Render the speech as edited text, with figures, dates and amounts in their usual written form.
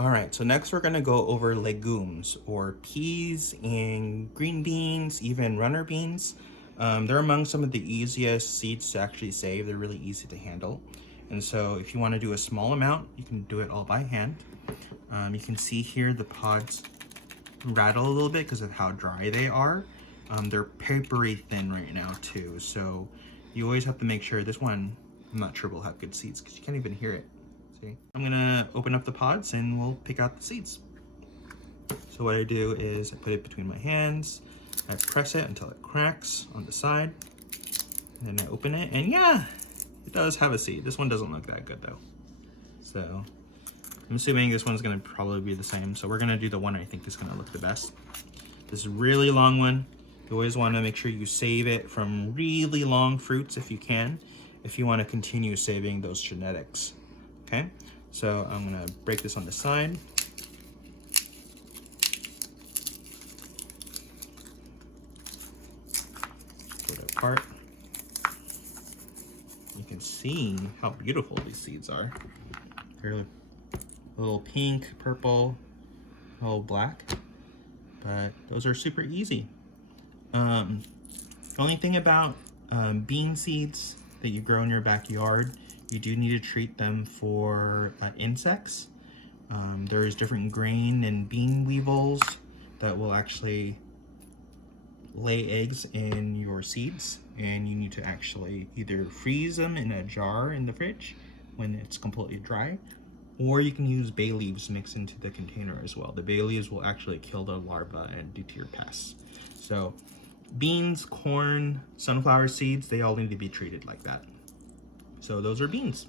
All right, so next we're gonna go over legumes, or peas and green beans, even runner beans. They're among some of the easiest seeds to actually save. They're really easy to handle. And so if you wanna do a small amount, you can do it all by hand. You can see here the pods rattle a little bit because of how dry they are. They're papery thin right now too, so you always have to make sure. This one, I'm not sure will have good seeds because you can't even hear it. See? I'm gonna open up the pods and we'll pick out the seeds. So what I do is I put it between my hands, I press it until it cracks on the side, and then I open it, and yeah, it does have a seed. This one doesn't look that good though. So I'm assuming this one's gonna probably be the same. So we're gonna do the one I think is gonna look the best. This is a really long one. You always wanna make sure you save it from really long fruits if you can, if you wanna continue saving those genetics, okay? So I'm gonna break this on the side. Put it apart. You can see how beautiful these seeds are. They're a little pink, purple, a little black, but those are super easy. The only thing about bean seeds that you grow in your backyard, you do need to treat them for insects. There's different grain and bean weevils that will actually lay eggs in your seeds, and you need to actually either freeze them in a jar in the fridge when it's completely dry, or you can use bay leaves mixed into the container as well. The bay leaves will actually kill the larvae and deter pests. So beans, corn, sunflower seeds, they all need to be treated like that. So those are beans.